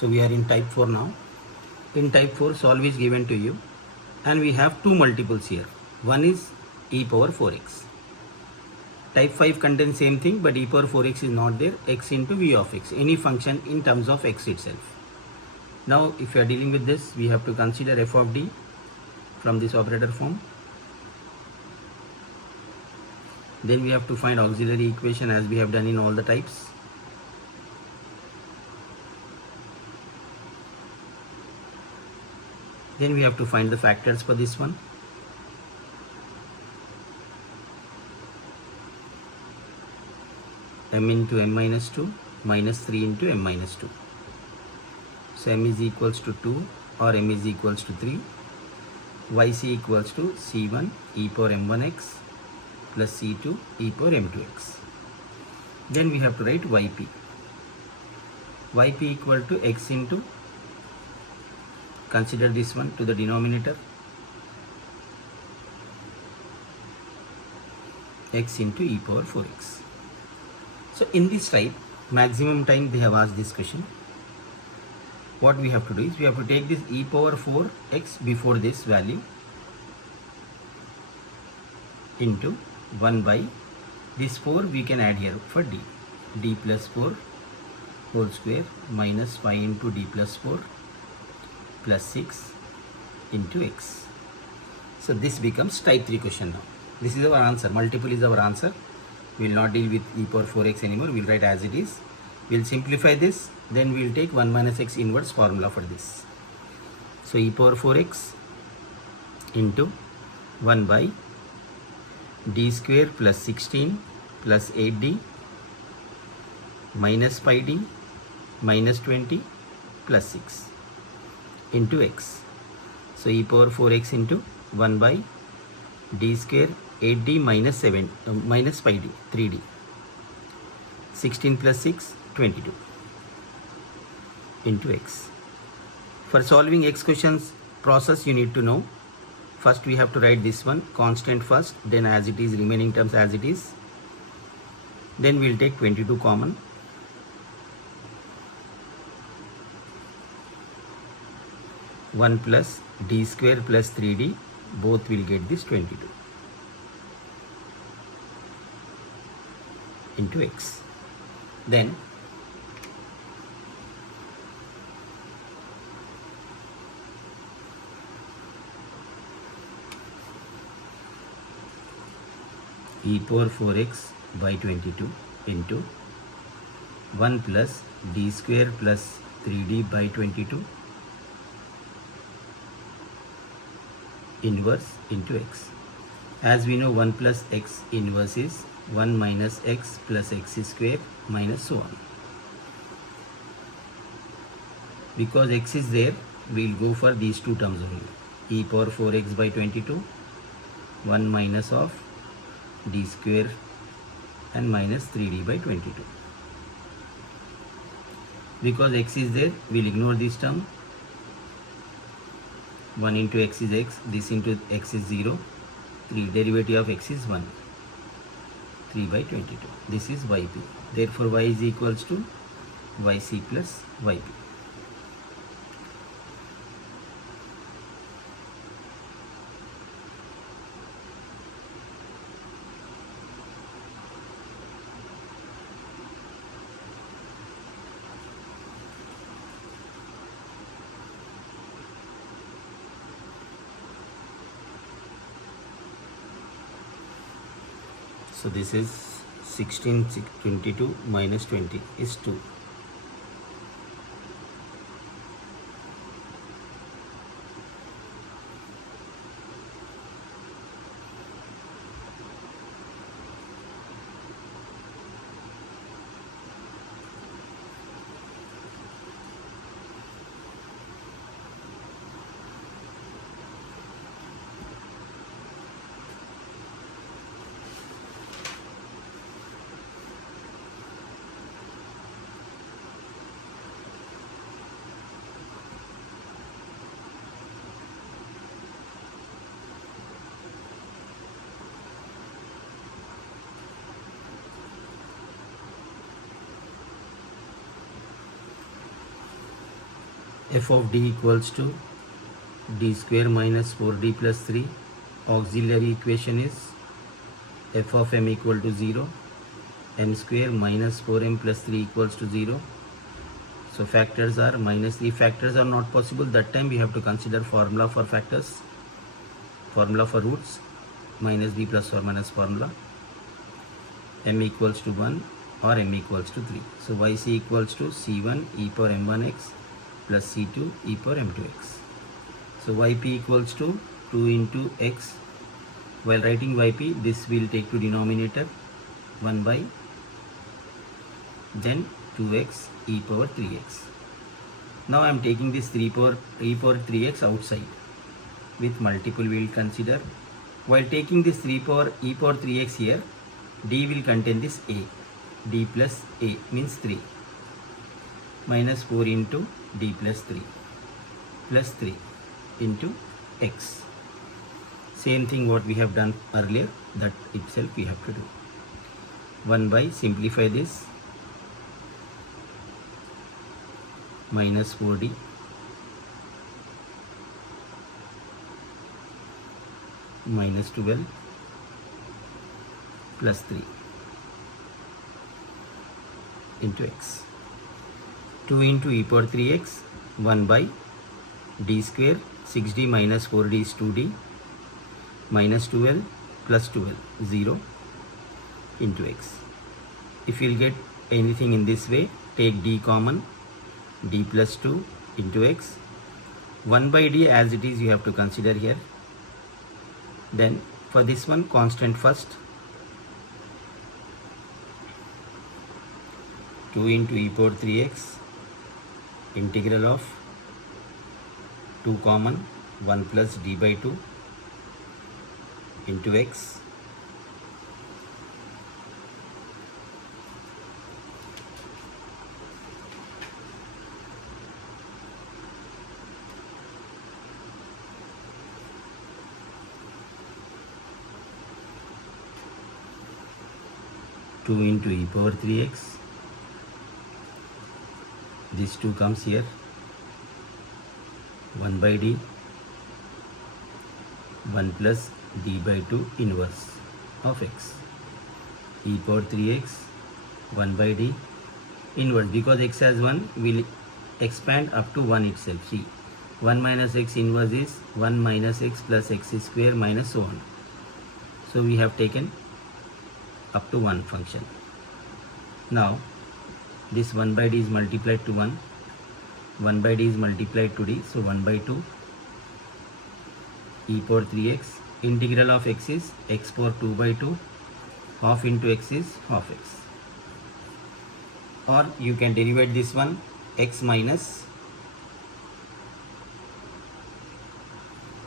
So we are in type 4 now. In type 4, solve is given to you and we have two multiples here. One is e power 4x. Type 5 contains same thing, but e power 4x is not there. X into v of x, any function in terms of x itself. Now if you are dealing with this, we have to consider f of d from this operator form. Then we have to find auxiliary equation as we have done in all the types. Then we have to find the factors for this one. M into m minus 2 minus 3 into m minus 2. So m is equals to 2 or m is equals to 3. Yc equals to c1 e power m1x plus c2 e power m2x. Then we have to write yp. Yp equal to x into, consider this one to the denominator, x into e power 4x. So in this type, maximum time they have asked this question. What we have to do is we have to take this e power 4x before this value into 1 by this 4 we can add here for d. D plus 4 whole square minus 5 into d plus 4 plus 6 into x. So this becomes type 3 question now. This is our answer. Multiple is our answer. We will not deal with e power 4x anymore. We will write as it is. We will simplify this. Then we will take 1 minus x inverse formula for this. So e power 4x into 1 by d square plus 16 plus 8d minus 5d minus 20 plus 6 into x. So e power 4x into 1 by d square 8d minus 7 minus 5d 3d 16 plus 6 22 into x. For solving x questions process you need to know. First we have to write this one constant first, then as it is, remaining terms as it is. Then we will take 22 common. One plus d square plus 3d, both will get this 22 into x. Then e power 4x by 22 into 1 plus d square plus 3d by 22 inverse into x. As we know, 1 plus x inverse is 1 minus x plus x square minus so on. Because x is there, we will go for these two terms only. E power 4x by 22, 1 minus of d square and minus 3d by 22. Because x is there, we will ignore this term. 1 into x is x, this into x is 0, 3 derivative of x is 1, 3 by 22. This is yp. Therefore y is equals to yc plus yp. So this is 16, 22 minus 20 is 2. f of d equals to d square minus 4d plus 3. Auxiliary equation is f of m equal to 0, m square minus 4m plus 3 equals to 0. So factors are minus. If factors are not possible, that time we have to consider formula for factors, formula for roots, minus b plus or minus formula, m equals to 1 or m equals to 3. So yc equals to c1 e power m1x plus c2 e power m2x. So yp equals to 2 into x. While writing yp, this will take to denominator 1 by then 2x e power 3x. Now I am taking this 3 power e power 3x outside. With multiple we will consider. While taking this 3 power e power 3x here, d will contain this a. d plus a means 3 minus 4 into d plus 3 plus 3 into x. Same thing what we have done earlier, that itself we have to do. 1 by, simplify this, minus 4d minus 12 plus 3 into x. 2 into e power 3x, 1 by d square, 6d minus 4d is 2d, minus 12 plus 12, 0 into x. If you will get anything in this way, take d common, d plus 2 into x. 1 by d as it is you have to consider here. Then for this one, constant first, 2 into e power 3x, integral of 2 common, 1 plus d by 2 into x. Two into e power 3x. This 2 comes here. 1 by d, 1 plus d by 2 inverse of x. E power 3x, 1 by d inverse, because x has 1 will expand up to 1 itself. See, 1 minus x inverse is 1 minus x plus x square minus so on. So we have taken up to 1 function. Now this 1 by d is multiplied to 1, 1 by d is multiplied to d, so 1 by 2 e power 3x, integral of x is x power 2 by 2, half into x is half x. Or you can derivate this one, x minus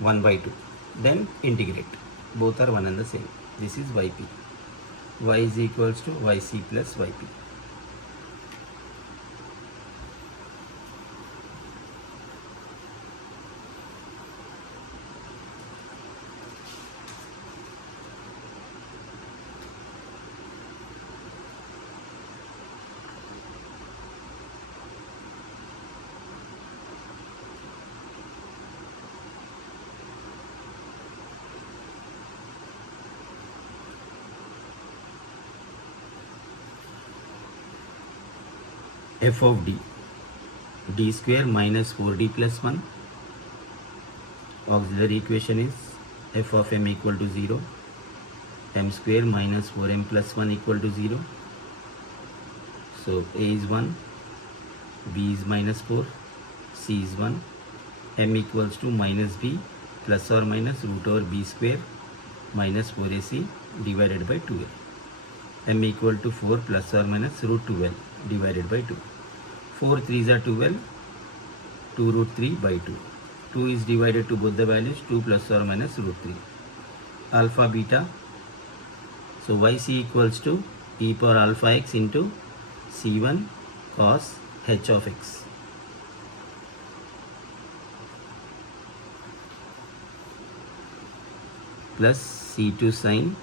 1 by 2, then integrate. Both are one and the same. This is yp. Y is equals to yc plus yp. F of d, d square minus 4d plus 1. Auxiliary equation is f of m equal to 0, m square minus 4m plus 1 equal to 0. So a is 1, b is minus 4, c is 1, m equals to minus b plus or minus root over b square minus 4ac divided by 2l. m equal to 4 plus or minus root 2l divided by 2. 4 3s are 12, 2 root 3 by 2. 2 is divided to both the values, 2 plus or minus root 3. Alpha beta. So yc equals to e power alpha x into c1 cos h of x. Plus c2 sin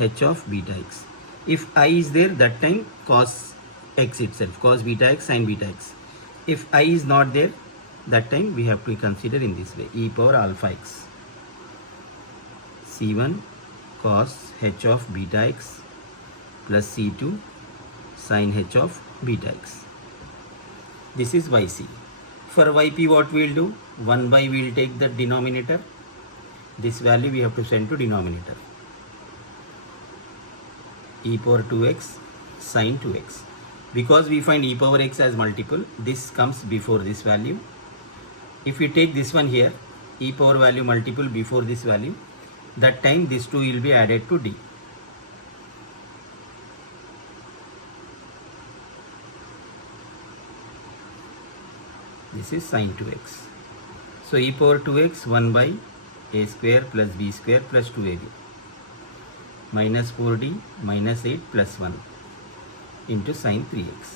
h of beta x. If I is there, that time cos x itself, cos beta x, sin beta x. If I is not there, That time we have to consider in this way, e power alpha x c1 cos h of beta x plus c2 sin h of beta x. This is yc. For yp what we will do? 1 by we will take the denominator. This value we have to send to denominator. E power 2x sin 2x. Because we find e power x as multiple, this comes before this value. If we take this one here, e power value multiple before this value, that time this 2 will be added to d. This is sin 2x. So e power 2x 1 by a square plus b square plus 2ab minus 4d minus 8 plus 1 into sin 3x.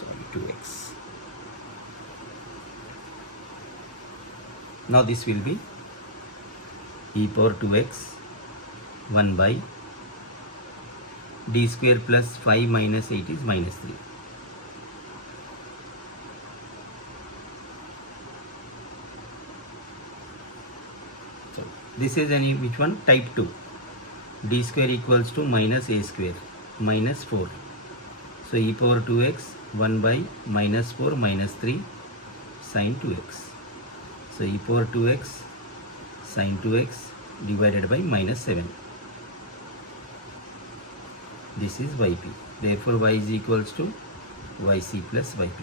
Sorry, 2x. Now this will be e power 2x 1 by d square plus 5 minus 8 is minus 3. So this is any which one? Type 2. D square equals to minus a square minus 4. So e power 2x 1 by minus 4 minus 3 sin 2x. So e power 2x sin 2x divided by minus 7. This is yp. Therefore y is equals to yc plus yp.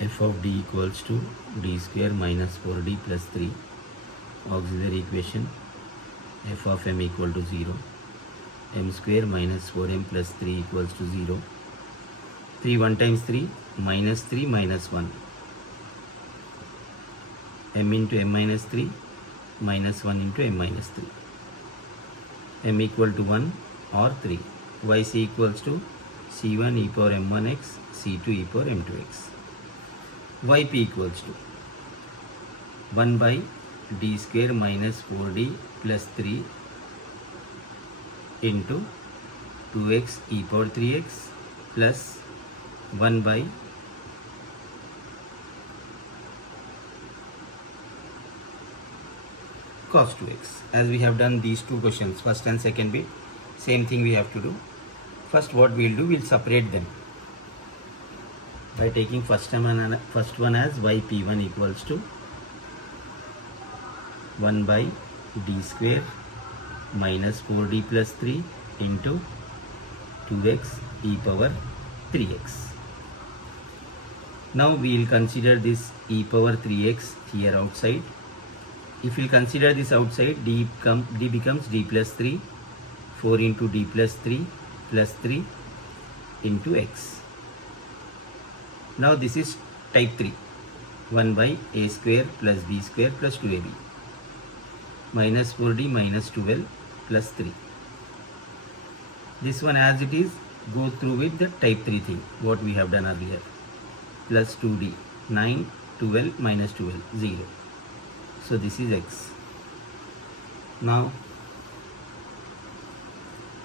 F of d equals to d square minus 4d plus 3. Auxiliary equation f of m equal to 0. M square minus 4m plus 3 equals to 0. 3 1 times 3 minus 3 minus 1. M into m minus 3 minus 1 into m minus 3. M equal to 1 or 3. Yc equals to c1 e power m1x c2 e power m2x. Yp equals to 1 by d square minus 4d plus 3 into 2x e power 3x plus 1 by cos 2x. As we have done these two questions, first and second bit, same thing we have to do. First what we will do, we will separate them by taking first one as yp1 equals to 1 by d square minus 4d plus 3 into 2x e power 3x. Now we will consider this e power 3x here outside. If we consider this outside, d becomes d plus 3, 4 into d plus 3 into x. Now this is type 3, 1 by a square plus b square plus 2ab minus 4d minus 12 plus 3. This one as it is, go through with the type 3 thing, what we have done earlier. Plus 2d, 9, 12 minus 12, 0. So this is x. Now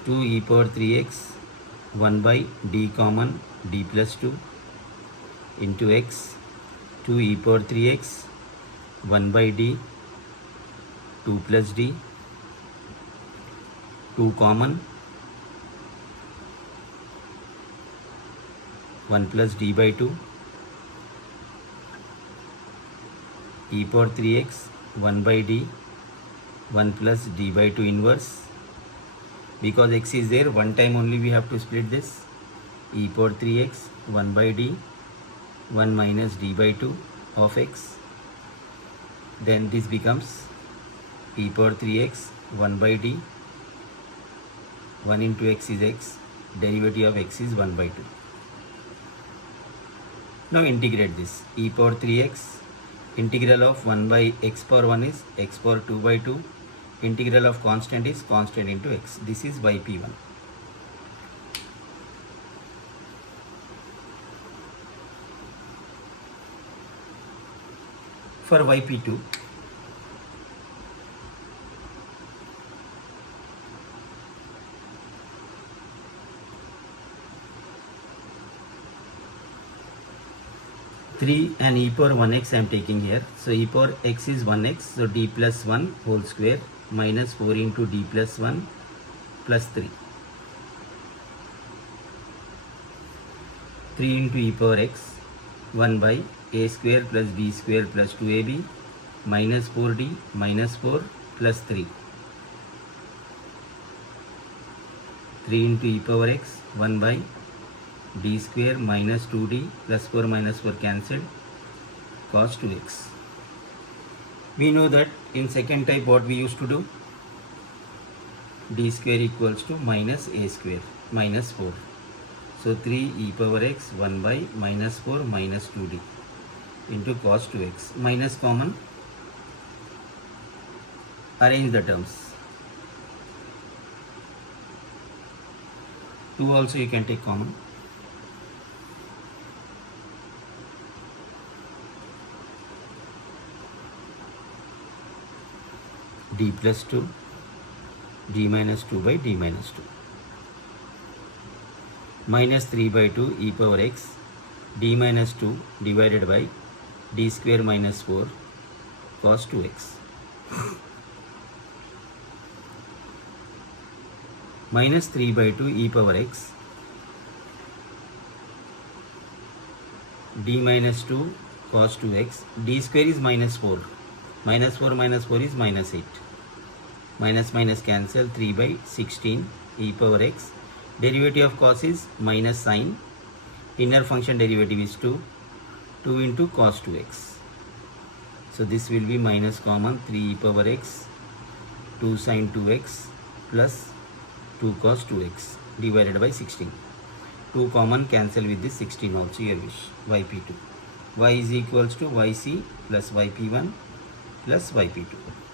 2 e power 3x, 1 by d common, d plus 2 into x, 2 e power 3x, 1 by d, 2 plus d, 2 common, 1 plus d by 2, e power 3x, 1 by d, 1 plus d by 2 inverse, Because x is there, one time only we have to split this. E power 3x 1 by d, 1 minus d by 2 of x. Then this becomes e power 3x 1 by d, 1 into x is x, derivative of x is 1 by 2. Now integrate this. E power 3x, integral of 1 by x power 1 is x power 2 by 2. Integral of constant is constant into x. This is yp1. For yp2, three and e power 1x I am taking here. So e power x is 1x. So d plus 1 whole square minus 4 into d plus 1 plus 3. 3 into e power x 1 by a square plus b square plus 2ab minus 4d minus 4 plus 3. 3 into e power x 1 by d square minus 2d plus 4 minus 4 cancelled, cos 2x. We know that in second type what we used to do, d square equals to minus a square minus 4. So 3 e power x 1 by minus 4 minus 2d into cos 2x. Minus common, arrange the terms. 2 also you can take common. D plus 2, d minus 2 by d minus 2. Minus 3 by 2 e power x, d minus 2 divided by d square minus 4 cos 2x. Minus 3 by 2 e power x, d minus 2 cos 2x, d square is minus 4. Minus 4 minus 4 is minus 8. Minus minus cancel, 3 by 16 e power x. Derivative of cos is minus sine. Inner function derivative is 2. 2 into cos 2x. So this will be minus common, 3 e power x 2 sine 2x plus 2 cos 2x divided by 16. 2 common, cancel with this 16 also your wish. Yp2. Y is equals to yc plus yp1 plus yp2.